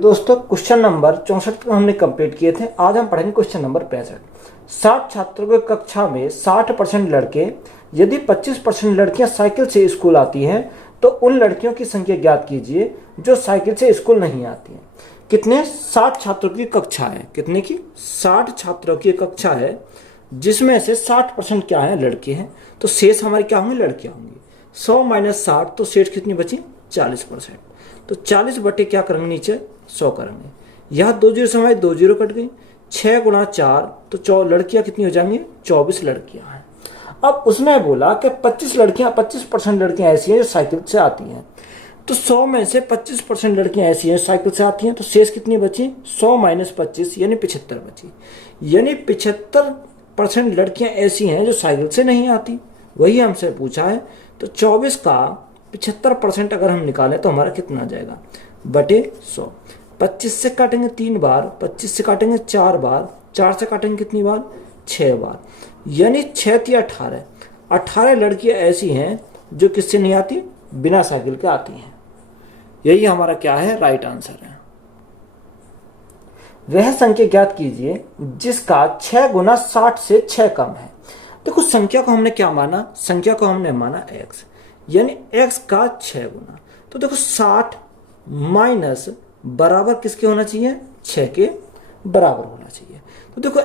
दोस्तों question number 64 को हमने कंप्लीट किए थे। आज हम पढ़ेंगे क्वेश्चन नंबर 65। 60 छात्रों की कक्षा में 60% लड़के, यदि 25% लड़कियां साइकिल से स्कूल आती हैं तो उन लड़कियों की संख्या ज्ञात कीजिए जो साइकिल से स्कूल नहीं आती हैं। कितने? 60 छात्रों की कक्षा है। कितने की? 60 छात्रों की कक्षा है जिसमें से 60% क्या है? लड़के हैं। तो शेष हमारे क्या होंगे? लड़कियां होंगी। 100 माइनस 60 तो शेष कितनी बची? 40%। तो 40 बटे क्या करेंगे? नीचे 100 करेंगे। यहाँ 2 जीरो समय 2 जीरो कट गई। 6 गुणा 4 तो लड़कियां कितनी हो जाएंगी? 24 लड़कियां हैं। अब उसने बोला कि 25% लड़कियां ऐसी हैं जो साइकिल से आती हैं। तो 100 में से 25% लड़कियां ऐसी हैं साइकिल से आती हैं, तो शेष कितनी बची? 100 माइनस 25 यानी 75 बची। यानी 75% लड़कियां ऐसी हैं जो साइकिल से नहीं आती। वही हमसे पूछा है। तो 24 का 75% अगर हम निकालें तो हमारा कितना आ जाएगा? बटे 100। 25 से काटेंगे 3 बार, 25 से काटेंगे 4 बार, 4 से काटेंगे कितनी बार? 6 बार। यानी 6 × 18, 18 लड़कियां ऐसी हैं जो किससे नहीं आती? बिना साइकिल के आती हैं। यही हमारा क्या है? राइट आंसर है। वह संख्या ज्ञात कीजिए जिसका 6 गुना 60 से 6 कम है। देखो संख्या को हमने क्या माना? संख्या को हमने माना x, यानी x का 6 गुना। तो देखो 60 माइनस बराबर किसके होना चाहिए? 6 के बराबर होना चाहिए। तो देखो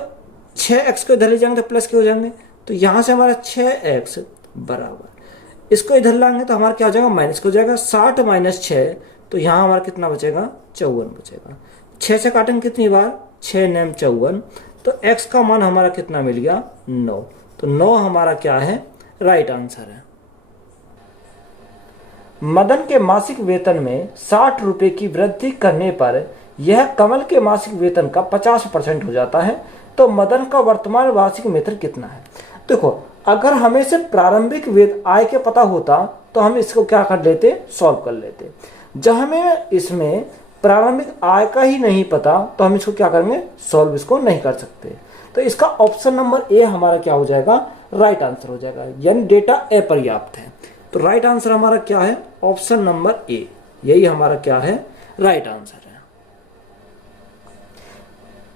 6x को इधर ले जाएंगे तो प्लस के हो जाएंगे। तो यहां से हमारा 6x बराबर, इसको इधर लाएंगे तो हमारा क्या हो जाएगा? माइनस हो जाएगा। 60 माइनस 6 तो यहां हमारा कितना बचेगा? 54 बचेगा। 6 से काटेंगे कितनी बार? 6 9 54। तो x का मान हमारा कितना मिल गया? 9। तो 9 हमारा क्या है? राइट आंसर है। मदन के मासिक वेतन में 60 रुपए की वृद्धि करने पर यह कमल के मासिक वेतन का 50% हो जाता है। तो मदन का वर्तमान वार्षिक वेतन कितना है? देखो अगर हमें से प्रारंभिक आय के पता होता तो हम इसको क्या कर लेते? सॉल्व कर लेते। जब हमें इसमें प्रारंभिक आय का ही नहीं पता तो हम इसको क्या करेंगे? सॉल्व इसको नहीं कर सकते। तो इसका ऑप्शन नंबर ए हमारा क्या हो जाएगा? राइट आंसर हो जाएगा। यानी डेटा अपर्याप्त है। तो राइट आंसर हमारा क्या है? Option number A. यही हमारा क्या है? राइट आंसर है।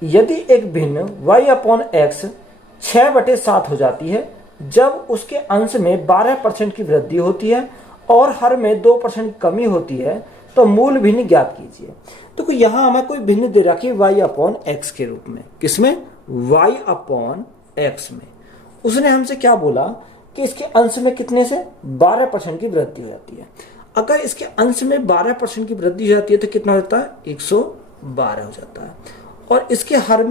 यदि एक भिन्न y/x 6/7 हो जाती है जब उसके अंश में 12% की वृद्धि होती है और हर में 2% कमी होती है तो मूल भिन्न ज्ञात कीजिए। तो यहाँ हमें कोई भिन्न दे रखी है y/x के रूप में। किसमें? y/x में। उसने हमसे क्या बोला कि इसके अंश में कितने से? 12% की वृद्धि हो जाती है। अगर इसके अंश में 12% की वृद्धि हो जाती है तो कितना हो जाता है? 112 हो जाता है। और इसके हर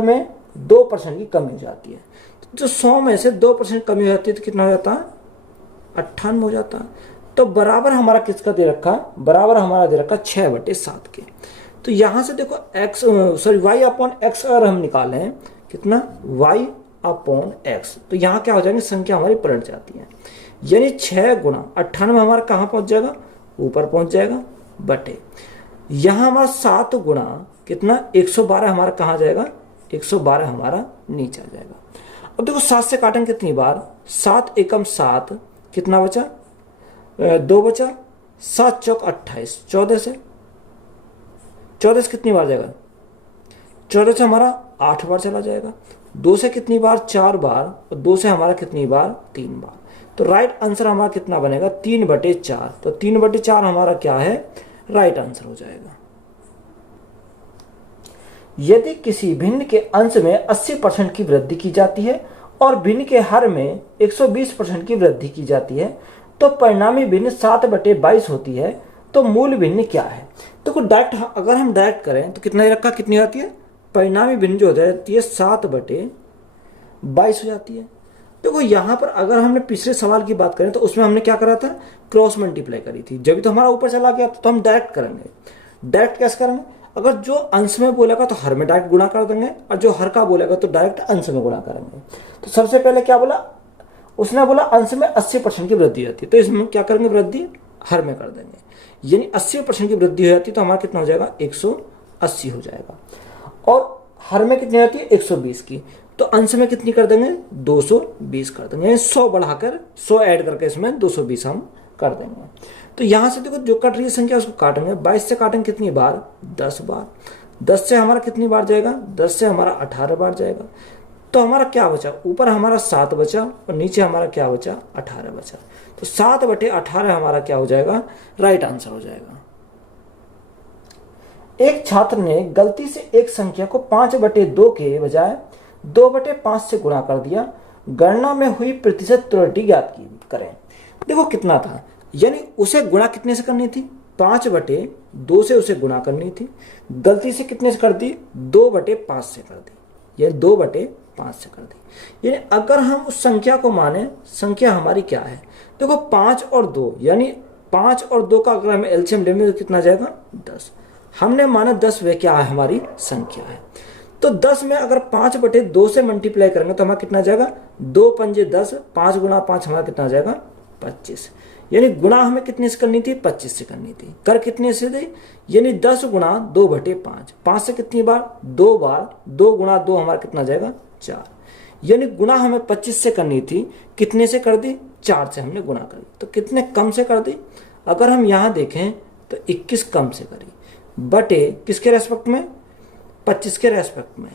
में 2% की कमी हो जाती है। तो 100 में से 2% कमी हो जाती है तो कितना हो जाता है? 98 हो जाता है। तो बराबर हमारा किसका दे रखा? बराबर हमारा दे रखा 6/7 के। तो यहां से देखो y/x अगर हम निकालें कितना? y/x, तो यहाँ क्या हो जाएंगे? संख्या हमारी पलट जाती है। यानी 6 गुणा 98 हमारा कहाँ पहुंच जाएगा? ऊपर पहुंच जाएगा। बटे यहाँ हमारा 7 गुणा कितना? 112 हमारा कहाँ जाएगा? 112 हमारा नीचे आ जाएगा। अब देखो 7 से काटेंगे कितनी बार? 7 एकम 7, कितना बचा? 2 बचा। 7 चौक 28, 14 से कितनी बार जाएगा? 14 से हमारा 8 बार चला जाएगा। 2 से कितनी बार? 4 बार। और 2 से हमारा कितनी बार? 3 बार। तो राइट आंसर हमारा कितना बनेगा? 3/4। तो 3/4 हमारा क्या है? राइट आंसर हो जाएगा। यदि किसी भिन्न के अंश में 80% की वृद्धि की जाती है और भिन्न के हर में 120% की वृद्धि की जाती है तो परिणामी भिन्न 7/22 होती है। तो मूल भिन्न क्या है? तो अगर हम डायरेक्ट करें तो कितना रखा? कितनी आती है? परिणामी भिन्न जो हो जाती है 7/22 हो जाती है। देखो यहाँ पर अगर हमने पिछले सवाल की बात करें तो उसमें हमने क्या करा था? क्रॉस मल्टीप्लाई करी थी। जब तो हमारा ऊपर चला गया तो हम डायरेक्ट करेंगे। डायरेक्ट कैसे करेंगे? अगर जो अंश में बोलेगा तो हर में डायरेक्ट गुणा कर देंगे और जो हर का बोलेगा तो डायरेक्ट अंश में गुणा करेंगे। तो सबसे पहले क्या बोला? उसने बोला अंश में 80% की वृद्धि होती है तो इसमें क्या करेंगे? वृद्धि हर में कर देंगे। यानी 80% की वृद्धि हो जाती है तो हमारा कितना हो जाएगा? 180 हो जाएगा। और हर में कितनी आती है? 120 की। तो अंश में कितनी कर देंगे? 220 कर देंगे। 100 बढ़ाकर 100 ऐड करके इसमें 220 हम कर देंगे। तो यहाँ से देखो जो कट रही है संख्या उसको काटेंगे, 22 से काटेंगे कितनी बार, 10 बार। 10 से हमारा कितनी बार जाएगा, 10 से हमारा 18 बार जाएगा। तो हमारा क्या बचा, ऊपर हमारा 7 बचा और नीचे हमारा क्या बचा, 18 बचा। तो 7/18 हमारा क्या हो जाएगा, राइट आंसर हो जाएगा। एक छात्र ने गलती से एक संख्या को 5/2 के बजाय 2/5 से गुणा कर दिया। गणना में हुई प्रतिशत त्रुटि ज्ञात की करें। देखो कितना था, यानी उसे गुणा कितने से करनी थी, 5/2 से उसे गुणा करनी थी। गलती से कितने से कर दी, 2/5 से कर दी, ये 2/5 से कर दी। यानी अगर हम उस संख्या को माने, संख्या हमारी क्या है, देखो 5 और 2, यानी 5 और 2 का अगर हम एलसीएम लेंगे तो कितना जाएगा, 10। हमने माना 10 वे क्या है, हमारी संख्या है। तो 10 में अगर 5/2 से मल्टीप्लाई करेंगे तो हमारा कितना जाएगा, 2 पंजे 10, 5 गुणा 5 हमारा कितना जाएगा, 25। यानी गुणा हमें कितने से करनी थी, 25 से करनी थी। कर कितने से दी, यानी 10 गुणा 2/5, 5 से कितनी बार, 2 बार। 2 गुणा 2 हमारा कितना जाएगा, 4। यानी गुणा हमें 25 से करनी थी, कितने से कर दी, 4 से हमने गुणा कर दी। तो कितने कम से कर दी, अगर हम यहाँ देखें तो 21 कम से करी, बटे किसके रेस्पेक्ट में, 25 के रेस्पेक्ट में।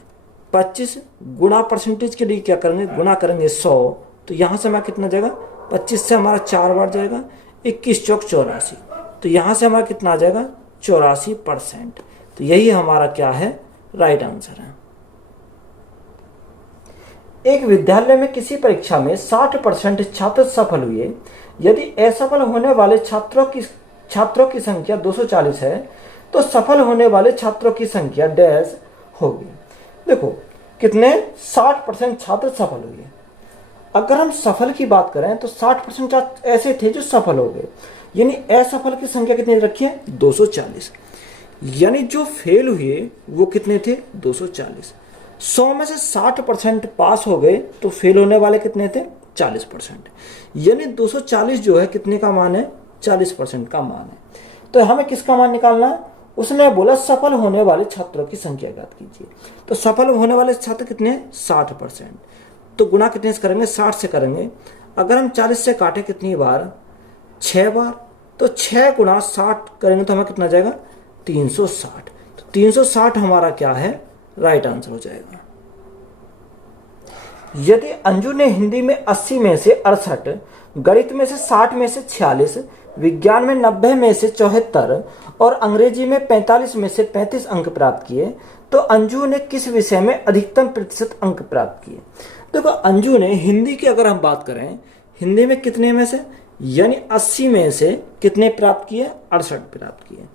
25 गुणा परसेंटेज के लिए क्या करेंगे, गुणा करेंगे 100। तो यहाँ से हमारा कितना जाएगा, 25 से हमारा 4 बार जाएगा, 21 चौक 84। तो यहाँ से हमारा कितना आ जाएगा, 84%। तो यही हमारा क्या है, राइट आंसर है। एक विद्यालय में किसी परीक्षा में 60% छात्र सफल हुए। यदि असफल होने वाले छात्रों की संख्या 240 है तो सफल होने वाले छात्रों की संख्या डैश होगी। देखो कितने, 60% छात्र सफल हुए। अगर हम सफल की बात करें तो 60% छात्र ऐसे थे जो सफल हो गए, यानी असफल की संख्या कितनी रखी है, 240। यानी जो फेल हुए वो कितने थे, 240। 100 में से 60% पास हो गए तो फेल होने वाले कितने थे, 40%। यानी 240 जो है कितने का मान है, 40% का मान है। तो हमें किसका मान निकालना है, उसने बोला सफल होने वाले छात्रों की संख्या ज्ञात कीजिए। तो सफल होने वाले छात्र कितने, 60%। तो गुणा कितने से करेंगे, 60 से करेंगे। अगर हम 40 से काटें कितनी बार, 6 बार। तो 6 गुणा 60 करेंगे तो हमें कितना जाएगा, 360। तो 360 हमारा क्या है, राइट आंसर हो जाएगा। यदि अंजू ने हिंदी में 80 में से 68, गणित में से 60 में से 46, विज्ञान में 90 में से 74 और अंग्रेजी में 45 में से 35 अंक प्राप्त किए तो अंजू ने किस विषय में अधिकतम प्रतिशत अंक प्राप्त किए। देखो अंजू ने हिंदी की अगर हम बात करें, हिंदी में कितने में से, यानी 80 में से कितने प्राप्त किए, 68 प्राप्त किए।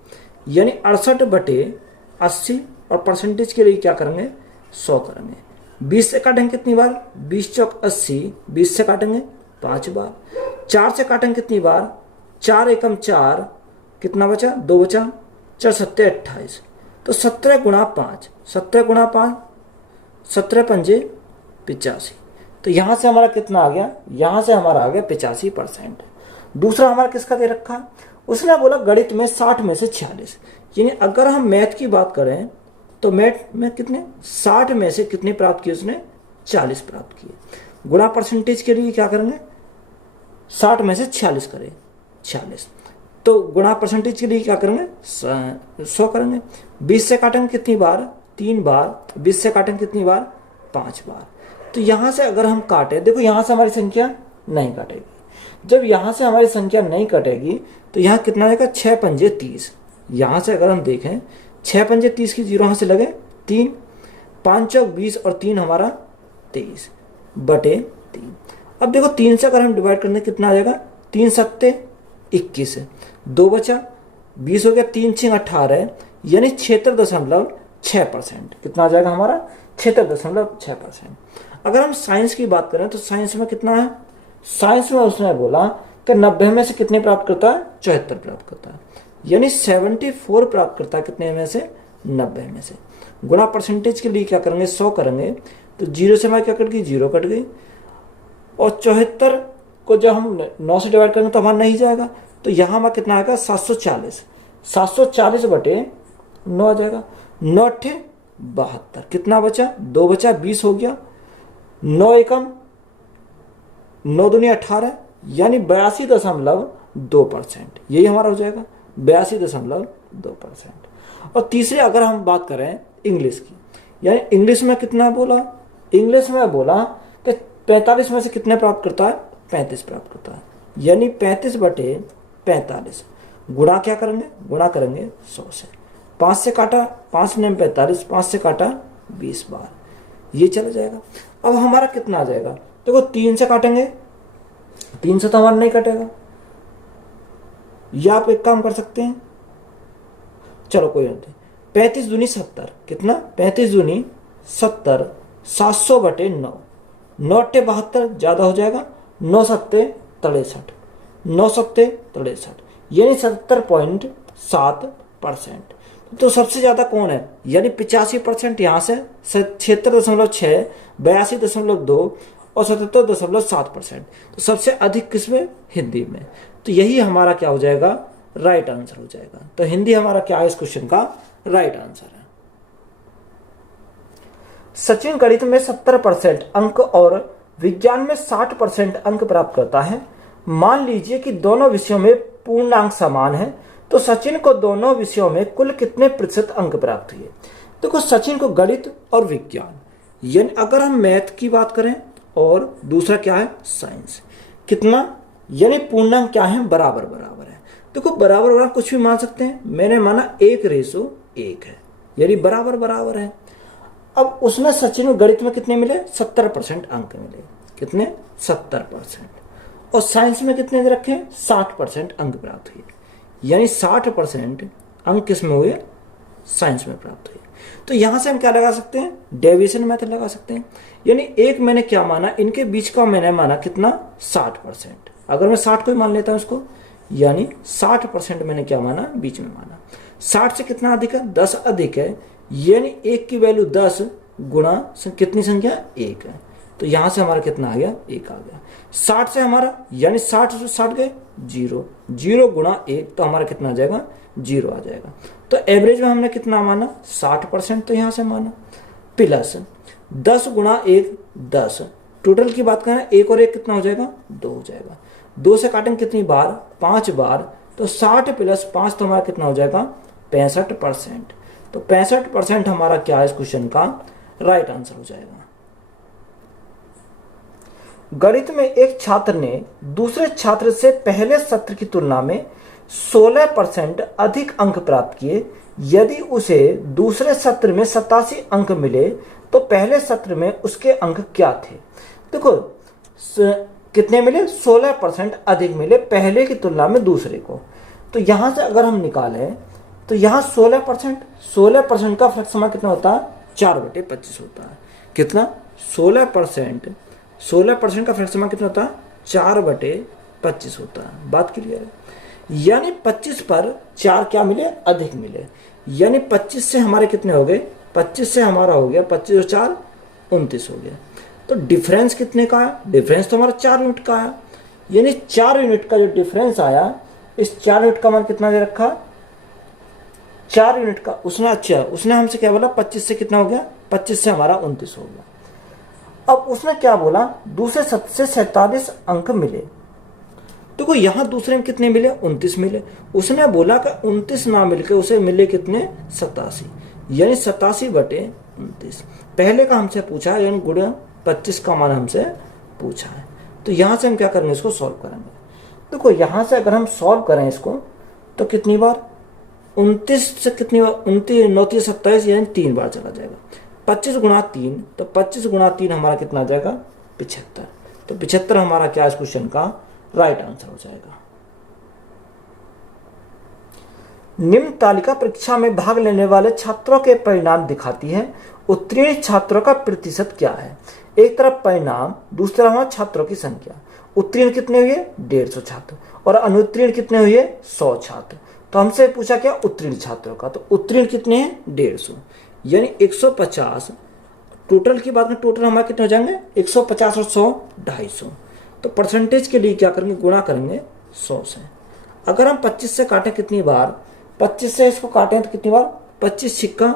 यानी 68/80 और परसेंटेज के लिए क्या करेंगे, 100 करेंगे। 20 से काटेंगे कितनी बार, 20 चौक 80, 20 से काटेंगे 5 बार। 4 से काटेंगे कितनी बार, 4 एकम 4, कितना बचा, 2 बचा, 4 सत्ते 28। तो 17 गुणा 5, 17 गुणा 5, 17 पंजे 85। तो यहाँ से हमारा कितना आ गया, यहाँ से हमारा आ गया 85%। दूसरा हमारा किसका दे रखा, उसने बोला गणित में 60 में से 46। यानी अगर हम मैथ की बात करें तो मैथ में कितने, 60 में से कितने प्राप्त किए उसने, 40 प्राप्त किए। गुणा परसेंटेज के लिए क्या करेंगे, 60 में से 46 करें, 46। तो गुणा परसेंटेज के लिए क्या करेंगे, 100 करेंगे। 20 से काटेंगे कितनी बार, 3 बार। 20 से काटेंगे कितनी बार, 5 बार। तो यहाँ से अगर हम काटें, देखो यहाँ से हमारी संख्या नहीं कटेगी। जब यहाँ से हमारी संख्या नहीं कटेगी तो यहाँ कितना आएगा, 6 पंजे 30। यहाँ से अगर हम देखें 6 पंजे 30 की 0 यहाँ से लगे 3, 5 चौक 20 और 3 हमारा 23 बटे 3। अब देखो 3 से अगर हम डिवाइड करने कितना आ जाएगा, 3 सत्ते 21, 2 बचा, 20 हो गया, 3 6 18, यानी 76.6%। कितना आ जाएगा हमारा, 76.6%। अगर हम साइंस की बात करें तो साइंस में कितना है, साइंस में उसने बोला कि 90 में से कितने प्राप्त करता है, 74 प्राप्त करता है। यानी 74 प्राप्त करता है कितने में से, 90 में से। गुणा परसेंटेज के लिए क्या करेंगे, 100 करेंगे। तो 0 से हमारी क्या कट गई, 0 कट गई। और 74 को जब हम 9 से डिवाइड करेंगे तो हमारा नहीं जाएगा। तो यहाँ हमारा कितना आएगा, 740। 740 बटे 9 आ जाएगा। 9 अट्ठे 72, कितना बचा, 2 बचा, 20 हो गया। 9 एकम 9 दूनी 18, यानी 82.9 2%, यही हमारा हो जाएगा 82.2%। और तीसरे अगर हम बात करें इंग्लिश की, यानी इंग्लिश में कितना बोला, इंग्लिश में बोला कि 45 में से कितने प्राप्त करता है, 35 प्राप्त करता है, यानी 35/45 गुणा क्या करेंगे, गुणा करेंगे 100 से। 5 से काटा, 5 ने 45, 5 से काटा 20 बार, ये चला जाएगा। अब हमारा कितना आ जाएगा, देखो 3 से काटेंगे, 3 से तो हमारा नहीं कटेगा, या आप एक काम कर सकते हैं, चलो कोई नहीं, 35 दूनी 70, कितना 35 दूनी 70, 700/9, 9/72 ज्यादा हो जाएगा, 9×7=63, 9×7=63, यानी 70.7%। तो सबसे ज्यादा कौन है, यानी 85% यहाँ से 76.6, 82.2 और 77.7%। तो सबसे अधिक किसमें, हिंदी में। तो यही हमारा क्या हो जाएगा, राइट आंसर हो जाएगा। तो हिंदी हमारा क्या है इस क्वेश्चन का राइट आंसर है। सचिन गणित में 70% अंक और विज्ञान में 60% अंक प्राप्त करता है। मान लीजिए कि दोनों विषयों में पूर्णांक समान है, तो सचिन को दोनों विषयों में कुल कितने प्रतिशत अंक प्राप्त हुए। देखो सचिन को गणित और विज्ञान, यानी अगर हम मैथ की बात करें और दूसरा क्या है साइंस, कितना, यानी पूर्णांक क्या है, बराबर बराबर है। देखो बराबर बराबर कुछ भी मान सकते हैं, मैंने माना 1:1 है, यानी बराबर बराबर है। अब उसने सचिन को गणित में कितने मिले, 70% अंक मिले, कितने 70%, और साइंस में कितने दे रखे, 60% अंक प्राप्त हुए, यानी 60% अंक किस में हुए, साइंस में प्राप्त हुए। तो यहां से हम क्या लगा सकते हैं, डेविएशन मेथड लगा सकते हैं, यानी एक मैंने क्या माना, इनके बीच का मैंने माना कितना 60%, अगर मैं 60 को ही मान लेता हूं इसको, यानी 60% मैंने क्या माना, बीच में माना। 60 से कितना अधिक है, 10 अधिक है, यानी 1 की वैल्यू 10 गुणा कितनी संख्या 1 है, तो यहां से हमारा कितना आ गया, 1 आ गया। 60 से हमारा, यानी 60 से 60 गए 0, 0 गुणा 1, तो हमारा कितना आ जाएगा, 0 आ जाएगा। तो एवरेज में हमने कितना माना, 60%, तो यहां से माना, प्लस 10 गुणा 1 10, टोटल की बात करें 1 और 1 कितना हो जाएगा, 2 हो जाएगा। 2 से काटेंगे कितनी बार, 5 बार, तो 60 + 5 तो हमारा कितना हो जाएगा, 65%। तो 65% हमारा क्या है इस क्वेश्चन का राइट आंसर हो जाएगा। गणित में एक छात्र ने दूसरे छात्र से पहले सत्र की तुलना में 16% अधिक अंक प्राप्त किए। यदि उसे दूसरे सत्र में 87 अंक मिले तो पहले सत्र में उसके अंक क्या थे। देखो कितने मिले, 16% अधिक मिले पहले की तुलना में दूसरे को। तो यहां से अगर हम निकालें तो यहाँ 16% का फ्रैक्शन कितना होता है, 4/25 होता है। कितना, 16% का फ्रैक्शन कितना होता है, 4/25 होता है। बात क्लियर है, यानी 25 पर 4 क्या मिले, अधिक मिले, यानी 25 से हमारे कितने हो गए, 25 से हमारा हो गया 25 और 4 29 हो गया। तो डिफरेंस कितने का है, डिफरेंस तो हमारा 4 यूनिट का है, यानी 4 यूनिट का जो डिफरेंस आया, इस 4 यूनिट का मान कितना दे रखा, 4 यूनिट का। उसने हमसे क्या बोला, 25 से कितना हो गया, 25 से हमारा 29 हो गया। अब उसने क्या बोला, दूसरे सत्र से 47 अंक मिले। देखो यहां दूसरे में कितने मिले, 29 मिले। उसने बोला कि 29 ना मिलकर उसे मिले कितने, 87, यानी 87/29। पहले का हमसे पूछा है, यानी गुणा 25 का मान हमसे पूछा है। तो यहां से हम क्या करेंगे, इसको सॉल्व करेंगे। देखो यहां से अगर हम सॉल्व करें इसको, तो कितनी बार, 29 से कितनी बार, 29 9 27, यानी 3 बार चला जाएगा। 25 गुणा 3, तो 25 गुणा 3 हमारा कितना आ जाएगा, 75। तो 75 हमारा क्या इस क्वेश्चन का राइट आंसर हो जाएगा। निम्न तालिका परीक्षा में भाग लेने वाले छात्रों के परिणाम दिखाती है। उत्तीर्ण छात्रों का प्रतिशत क्या है। एक तरफ परिणाम, दूसरा हुआ छात्रों की संख्या। उत्तीर्ण कितने हुए, 150 छात्र, और अनुत्तीर्ण कितने हुए, 100 छात्र। तो हमसे पूछा क्या, उत्तीर्ण छात्रों का, तो उत्तीर्ण कितने हैं, 150, यानी 150। टोटल की बात में टोटल हमारे कितने हो जाएंगे, 150 और 100 250। तो परसेंटेज के लिए क्या करेंगे, गुणा करेंगे 100 से। अगर हम 25 से काटें कितनी बार, 25 से इसको काटें तो कितनी बार, 25 छिक्का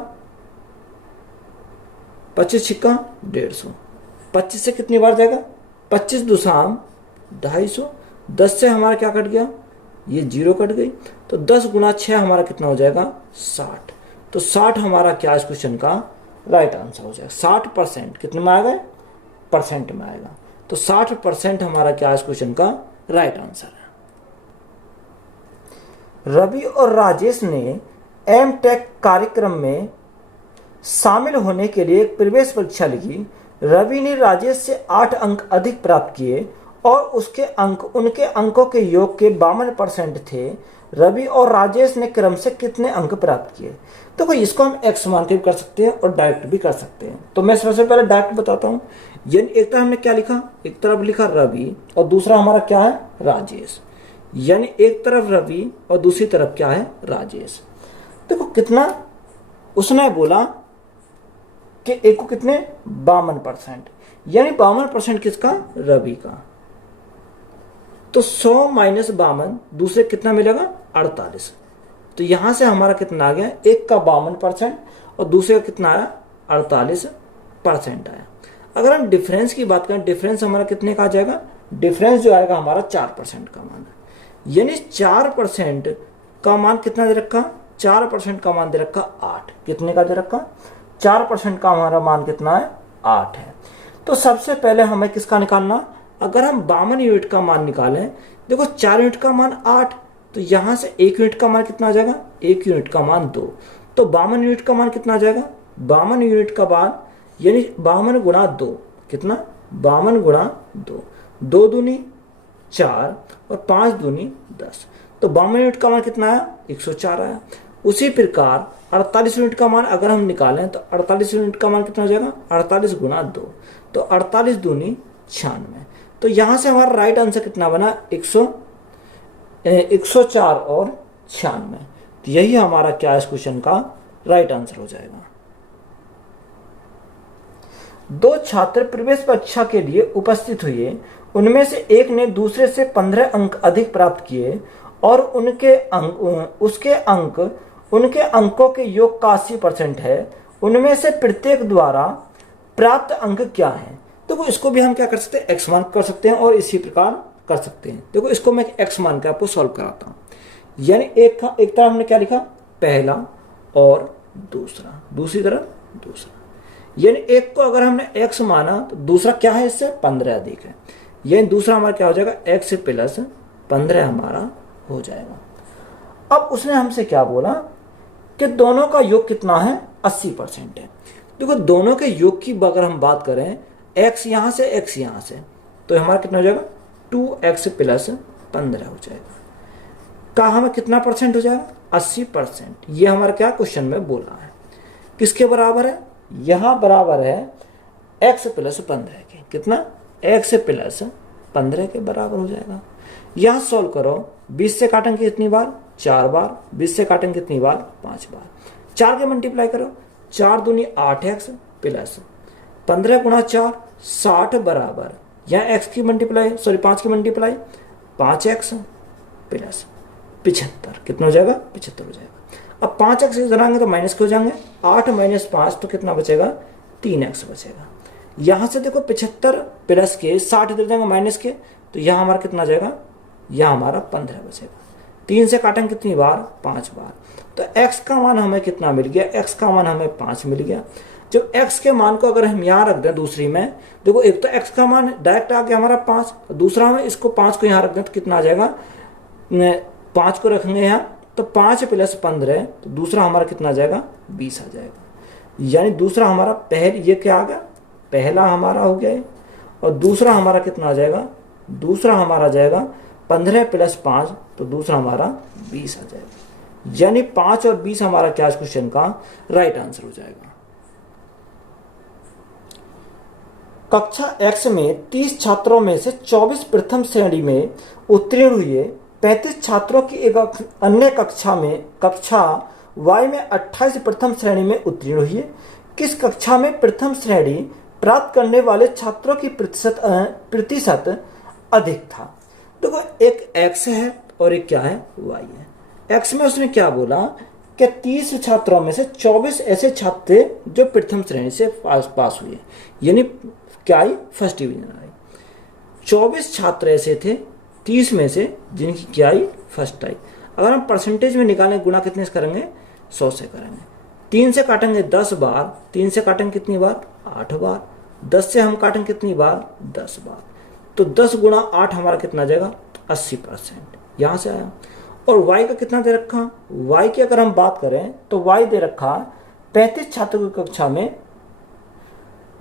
150, 25 से कितनी बार जाएगा, 25 दूसाम 250, 10 से हमारा क्या कट गया, ये 0 कट गई, तो 10 गुना 6 हमारा कितना हो जाएगा 60। तो 60 हमारा क्या इस क्वेश्चन का राइट आंसर हो जाएगा। 60% कितने में आएगा, परसेंट में आएगा। तो 60% हमारा क्या इस क्वेश्चन का राइट आंसर है। रवि और राजेश ने एमटेक कार्यक्रम में शामिल होने के लिए एक प्रवेश परीक्षा लिखी। रवि ने राजेश से 8 अंक अधिक प्राप्त किए और उनके अंकों के योग के 52% थे। रवि और राजेश ने क्रम से कितने अंक प्राप्त किए। तो कोई इसको हम एक्स मान के भी कर सकते हैं और डायरेक्ट भी कर सकते हैं। तो मैं सबसे पहले डायरेक्ट बताता हूँ। यानी एक तरफ हमने क्या लिखा, एक तरफ लिखा रवि और दूसरा हमारा क्या है राजेश। यानी एक तरफ रवि और दूसरी तरफ क्या है राजेश। देखो कितना उसने बोला कि एक को कितने 52%, यानी 52% किसका, रवि का। तो 100 माइनस 52 दूसरे कितना मिलेगा 48। तो यहां से हमारा कितना आ गया, एक का 52% और दूसरे का कितना आया 48% आया। अगर हम डिफरेंस की बात करें, डिफरेंस हमारा कितने का आ जाएगा, डिफरेंस जो आएगा हमारा 4% का मान है। यानी 4% का मान कितना दे रखा, 4% का मान दे रखा 8। कितने का दे रखा, 4% का हमारा मान कितना है 8 है। तो सबसे पहले हमें किसका निकालना, अगर हम 52 यूनिट का मान निकालें, देखो 4 यूनिट का मान 8, तो यहां से 1 यूनिट का मान कितना आ जाएगा, 1 यूनिट का मान 2। तो 52 यूनिट का मान कितना आ जाएगा, 52 यूनिट का मान यानी 52 गुणा 2 कितना, 52 गुणा 2, 2 दूनी 4 और 5 दूनी 10। तो 52 यूनिट का मान कितना आया 104 आया। उसी प्रकार 48 यूनिट का मान अगर हम निकालें तो 48 यूनिट का मान कितना हो जाएगा, 48 गुणा 2, तो 48 दूनी 96। तो यहां से हमारा राइट आंसर कितना बना 104 और 96। तो यही हमारा क्या इस क्वेश्चन का राइट आंसर हो जाएगा। 2 छात्र प्रवेश परीक्षा के लिए उपस्थित हुए। उनमें से एक ने दूसरे से 15 अंक अधिक प्राप्त किए और उनके अंकों के योग का 80% है। उनमें से प्रत्येक द्वारा प्राप्त अंक क्या है। देखो इसको भी हम क्या कर सकते हैं, एक्स मान कर सकते हैं और इसी प्रकार कर सकते हैं। देखो इसको मैं एक्स मान के आपको सॉल्व कराता हूं। यानी एक तरफ हमने क्या लिखा, पहला और दूसरा, दूसरी तरफ दूसरा। यानी एक को अगर हमने एक्स माना तो दूसरा क्या है, इससे 15 अधिक है। यानी दूसरा हमारा क्या हो जाएगा, एक्स प्लस 15 हमारा हो जाएगा। अब उसने हमसे क्या बोला कि दोनों का योग कितना है, 80% है। देखो दोनों के योग की अगर हम बात करें, x यहां से x यहां से, तो हमारा कितना हो जाएगा 2x प्लस 15 हो जाएगा। का हमें कितना परसेंट हो जाएगा, 80%। ये हमारा क्या क्वेश्चन में बोला है, किसके बराबर है, यहां बराबर है x प्लस 15 के। कितना, x प्लस 15 के बराबर हो जाएगा। यहां सॉल्व करो, 20 से काटेंगे कितनी बार, 4 बार, 20 से काटेंगे कितनी बार, 5 बार। 4 के मल्टीप्लाई करो, 4 दूनी 8x प्लस 15 गुणा 4 60 बराबर, यहाँ x की मल्टीप्लाई 5 की मल्टीप्लाई 5x प्लस 75 कितना हो जाएगा, 75 हो जाएगा। अब 5x इधर आएंगे तो माइनस के हो जाएंगे, 8 माइनस 5 तो कितना बचेगा, 3x बचेगा। यहां से देखो 75 प्लस के 60 इधर जाएंगे माइनस के, तो यहाँ हमारा कितना जाएगा, यहाँ हमारा 15 बचेगा। 3 से काटेंगे कितनी बार, 5 बार। तो x का मान हमें कितना मिल गया, x का मान हमें 5 मिल गया। जब x के मान को अगर हम यहाँ रख दें दूसरी में, देखो एक तो x का मान डायरेक्ट आ गया हमारा 5, दूसरा में इसको 5 को यहाँ रख दें तो कितना आ जाएगा, 5 को रखेंगे यहाँ तो 5 प्लस 15, तो दूसरा हमारा कितना आ जाएगा, 20 आ जाएगा। यानी दूसरा हमारा ये क्या आ गया, पहला हमारा हो गया, और दूसरा हमारा कितना आ जाएगा, दूसरा हमारा जाएगा 15 प्लस 5, तो दूसरा हमारा 20 आ जाएगा। यानी 5 और 20 हमारा क्या इस क्वेश्चन का राइट आंसर हो जाएगा। कक्षा X में 30 छात्रों में से 24 प्रथम श्रेणी में उत्तीर्ण हुए। 35 छात्रों की एक अन्य कक्षा Y में 28 प्रथम श्रेणी में उत्तीर्ण हुए। किस कक्षा में प्रथम श्रेणी प्राप्त करने वाले छात्रों की प्रतिशत अधिक था। देखो एक x है और एक क्या है, y है। x में उसने क्या बोला कि 30 छात्रों में से 24 ऐसे छात्र थे जो प्रथम श्रेणी से पास हुए, यानी क्या आई, फर्स्ट डिवीजन आई। 24 छात्र ऐसे थे 30 में से जिनकी क्या आई, फर्स्ट आई। अगर हम परसेंटेज में निकालें, गुणा कितने से करेंगे, 100 से करेंगे। 3 से काटेंगे 10 बार, 3 से काटेंगे कितनी बार, 8 बार। 10 से हम काटेंगे कितनी बार, 10 बार। तो 10 गुणा 8 हमारा कितना जाएगा, 80%, यहां से आया। और y का कितना दे रखा, y की अगर हम बात करें तो y दे रखा 35 छात्रों की कक्षा में,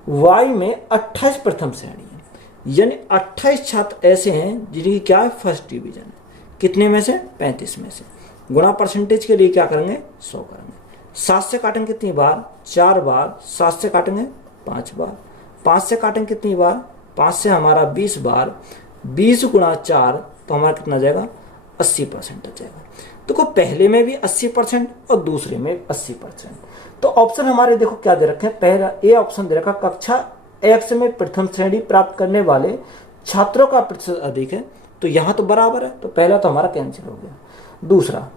y में 28 प्रथम श्रेणी है, यानी 28 छात्र ऐसे हैं जिनकी क्या है, फर्स्ट डिवीजन है। कितने में से, 35 में से। गुणा परसेंटेज के लिए क्या करेंगे, 100 करेंगे। 7 से काटेंगे कितनी बार, 4 बार। 7 से काटेंगे 5 बार। 5 से काटेंगे कितनी बार, 5 से हमारा 20 बार। 20 गुणा 4 तो हमारा कितना जाएगा, 80% आ जाएगा। देखो पहले में भी 80% और दूसरे में 80%। तो ऑप्शन हमारे देखो क्या दे रखे हैं, पहला ए ऑप्शन दे रखा, कक्षा एक्स में प्रथम श्रेणी प्राप्त करने वाले छात्रों का प्रतिशत अधिक है, तो यहां तो बराबर है, तो पहला तो हमारा कैंसिल हो गया। दूसरा,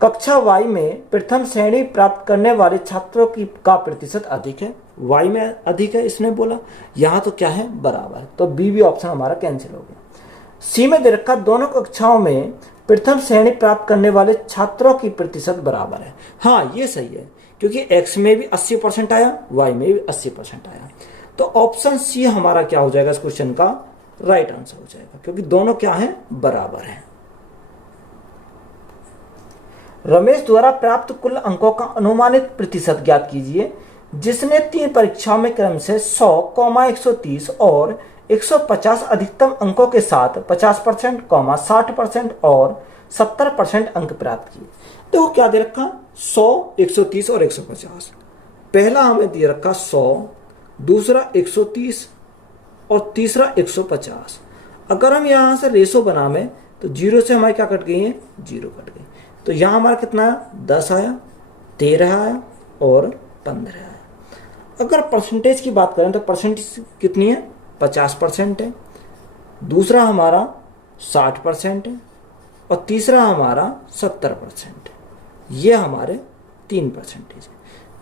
कक्षा वाई में प्रथम श्रेणी प्राप्त करने वाले छात्रों की का प्रतिशत अधिक है, वाई में अधिक है इसने बोला, यहां तो क्या है, बराबर, तो बी भी ऑप्शन हमारा कैंसिल हो गया। सी में दे रखा, दोनों कक्षाओं में प्रथम श्रेणी प्राप्त करने वाले छात्रों की प्रतिशत बराबर है। हाँ ये सही है, क्योंकि एक्स में भी 80% आया, वाई में भी 80% आया, तो ऑप्शन सी हमारा क्या हो जाएगा इस क्वेश्चन का, राइट आंसर हो जाएगा, क्योंकि दोनों क्या है, बराबर है। रमेश द्वारा प्राप्त कुल अंकों का अनुमानित प्रतिशत ज्ञात कीजिए, जिसने 3 परीक्षाओं में क्रम से 100, 130 और 150 अधिकतम अंकों के साथ 50%, 60% और 70% अंक प्राप्त किए। देखो क्या दे रखा, 100, 130 और 150। पहला हमें दे रखा 100, दूसरा 130 और तीसरा 150। अगर हम यहां से रेशो बनावे तो 0 से हमारी क्या कट गई है, 0 कट गई, तो यहां हमारा कितना आया, 10 आया, 13 आया और 15 आया। अगर परसेंटेज की बात करें तो परसेंटेज कितनी है, 50% है, दूसरा हमारा 60% है और तीसरा हमारा 70% है। ये हमारे 3% है।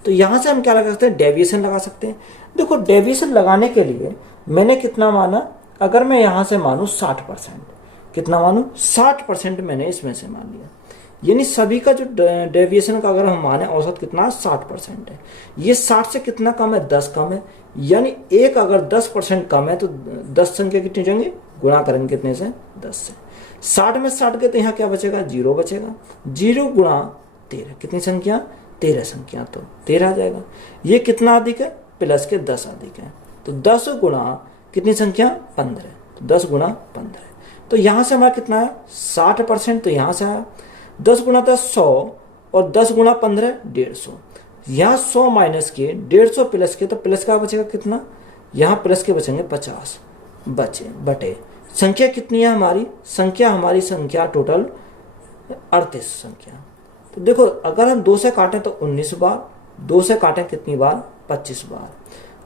तो यहां से हम क्या लगा सकते हैं, डेविएशन लगा सकते हैं। देखो डेविएशन लगाने के लिए मैंने कितना माना, अगर मैं यहां से मानूं 60%, कितना मानूं, 60% मैंने इसमें से मान लिया, यानी सभी का जो डेविएशन का अगर हम माने औसत कितना, 60% है। ये 60 से कितना कम है, 10 कम है, यानी एक अगर 10% कम है तो 10 संख्या कितनी जाएंगे, गुणा करेंगे कितने से, 10 से। 60 में 60 गए तो यहाँ क्या बचेगा, 0 बचेगा। 0 गुणा 13, कितनी संख्या, 13 संख्या, तो 13 आ जाएगा। ये कितना अधिक है, प्लस के 10 अधिक है, तो 10 गुणा कितनी संख्या, 15, तो 10 गुणा 15। तो यहां से हमारा कितना है, 60%, तो यहां से आया 10 गुणा 10 100 और 10 गुणा 15 150। यहाँ 100 माइनस के 150 प्लस के, तो प्लस का बचेगा कितना, यहाँ प्लस के बचेंगे 50 बचे बटे संख्या कितनी है हमारी, संख्या टोटल 38 संख्या। तो देखो अगर हम 2 से काटें तो 19 बार, 2 से काटें कितनी बार, 25 बार।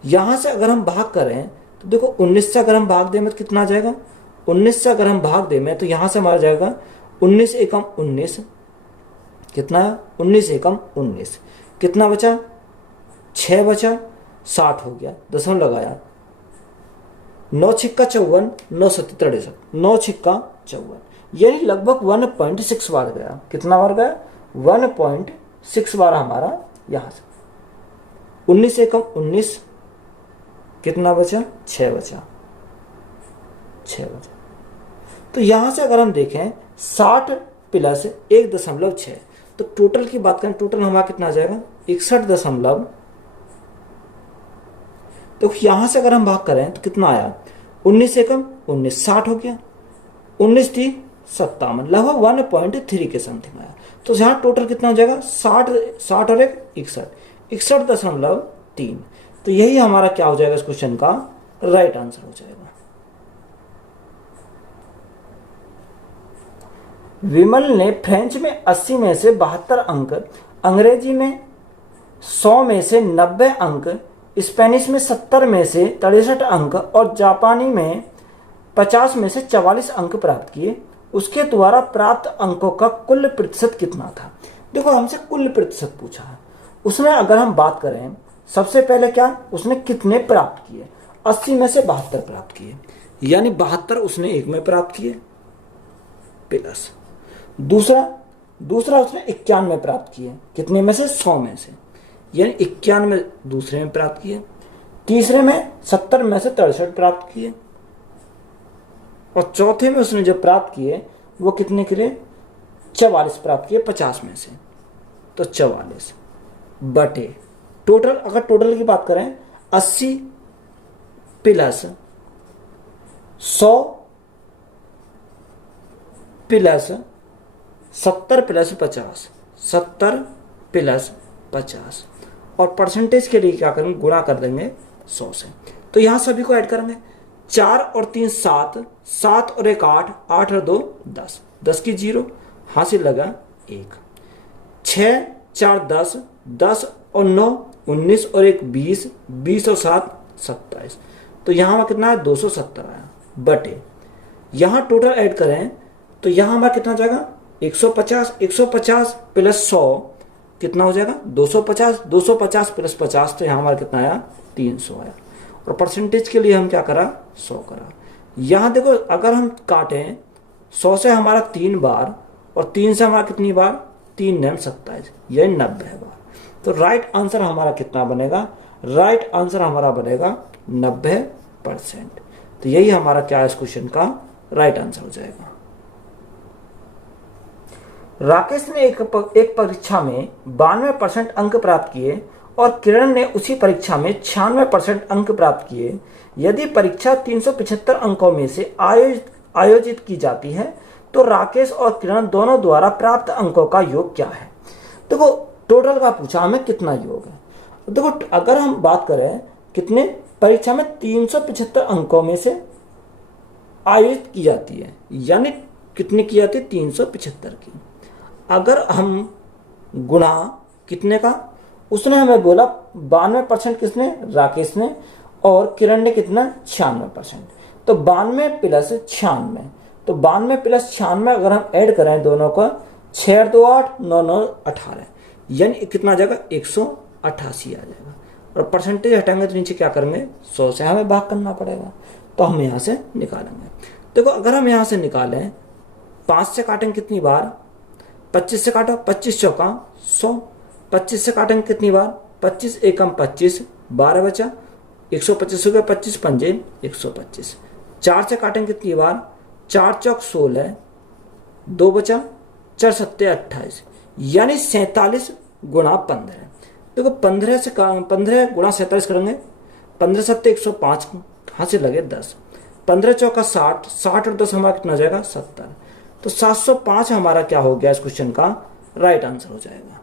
यहाँ से अगर हम भाग करें तो देखो 19 से अगर हम भाग दें तो कितना आ जाएगा, 19 से अगर हम भाग दें तो यहाँ से हमारा जाएगा 19 एकम 19, कितना, 19 एकम 19, कितना बचा, 6 बचा, 60 हो गया, दशमलव लगाया, 9 छिक्का 54, 9 सत्ती 63, 9 छिक्का 54, यानी लगभग 1.6 बार गया। कितना बार गया, 1.6 बार हमारा यहां से। 19 एकम 19, कितना बचा, 6 बचा, 6 बचा। तो यहां से अगर हम देखें 60 प्लस 1.6, तो टोटल की बात करें, टोटल हमारा कितना आ जाएगा, 61 तो यहां से अगर हम भाग करें तो कितना आया, 19 एकम 19, 60 हो गया, 19 थी 57, लगभग 1.3 के समथिंग आया। तो यहाँ टोटल कितना हो जाएगा, 60 और 1 61.3। तो यही हमारा क्या हो जाएगा इस क्वेश्चन का राइट आंसर हो जाएगा। विमल ने फ्रेंच में 80 में से 72 अंक, अंग्रेजी में 100 में से 90 अंक, स्पेनिश में 70 में से 63 अंक और जापानी में 50 में से 44 अंक प्राप्त किए। उसके द्वारा प्राप्त अंकों का कुल प्रतिशत कितना था। देखो हमसे कुल प्रतिशत पूछा है, उसमें अगर हम बात करें सबसे पहले क्या, उसने कितने प्राप्त किए, 80 में से 72 प्राप्त किए, यानी 72 उसने 1 में प्राप्त किए, प्लस दूसरा उसने 91 प्राप्त किए, कितने में से? 100 में से, यानी 91 दूसरे में प्राप्त किए। तीसरे में 70 में से 63 प्राप्त किए, और चौथे में उसने जो प्राप्त किए वो कितने के लिए? 44 प्राप्त किए 50 में से। तो 44 बटे टोटल, अगर टोटल की बात करें 80 प्लस 100 प्लस 70 प्लस 50, 70 प्लस 50, और परसेंटेज के लिए क्या करेंगे? गुणा कर देंगे 100 से। तो यहां सभी को ऐड करेंगे। 4 और 3 7, 7 और 1 8, 8 और 2 10, 10 की 0, हासिल लगा 1। 6 4 10, 10 और 9 19 और 1 20, 20 और 7 27। तो यहां हमारा कितना है? 270 आया, बटे यहां टोटल ऐड करें तो यहां हमारा कितना जाएगा? 150, 150 प्लस 100 कितना हो जाएगा? 250, 250 प्लस 50, तो यहां हमारा कितना आया? 300 आया। और परसेंटेज के लिए हम क्या करा? 100 करा। यहां देखो, अगर हम काटें 100 से हमारा 3 बार, और 3 से हमारा कितनी बार? 3 9 27, यानी 90 बार। तो राइट आंसर हमारा कितना बनेगा? राइट आंसर हमारा बनेगा 90%। तो यही हमारा क्या है? इस क्वेश्चन का राइट आंसर हो जाएगा। राकेश ने एक परीक्षा में 92% अंक प्राप्त किए और किरण ने उसी परीक्षा में 96% अंक प्राप्त किए। यदि परीक्षा 375 अंकों में से आयोजित की जाती है तो राकेश और किरण दोनों द्वारा प्राप्त अंकों का योग क्या है? देखो, टोटल का पूछा हमें कितना योग है। देखो, अगर हम बात करें कितने परीक्षा में 375 अंकों में से आयोजित की जाती है, यानी कितनी की जाती है? 375 की। अगर हम गुणा कितने का? उसने हमें बोला 92%, किसने? राकेश ने, और किरण ने कितना? 96%। तो 92 प्लस 96, तो 92 प्लस 96 अगर हम ऐड करें दोनों का, 6 2 8 9 9 18, यानी कितना आ जाएगा? 188 आ जाएगा। और परसेंटेज हटाएंगे तो नीचे क्या करेंगे? 100 से हमें भाग करना पड़ेगा, तो हम यहाँ से निकालेंगे। देखो, अगर हम यहाँ से निकालें, 5 से काटेंगे कितनी बार? 25 से काटो, 25 चौका 100, 25 से काटेंगे कितनी बार? 25 एकम 25, 12 बचा, 125 हो गया, 25 पंजे 125। 4 से काटेंगे कितनी बार? 4 चौक 16, 2 बचा, 4 सत्ते 28, यानी 47 गुणा 15। देखो, 15 से 15 गुणा 47 करेंगे, 15 सत्ते 105, हासिल लगे 10, 15 चौका 60, 60 और 10 हमारा कितना हो जाएगा? 70। तो 705 हमारा क्या हो गया? इस क्वेश्चन का राइट आंसर हो जाएगा।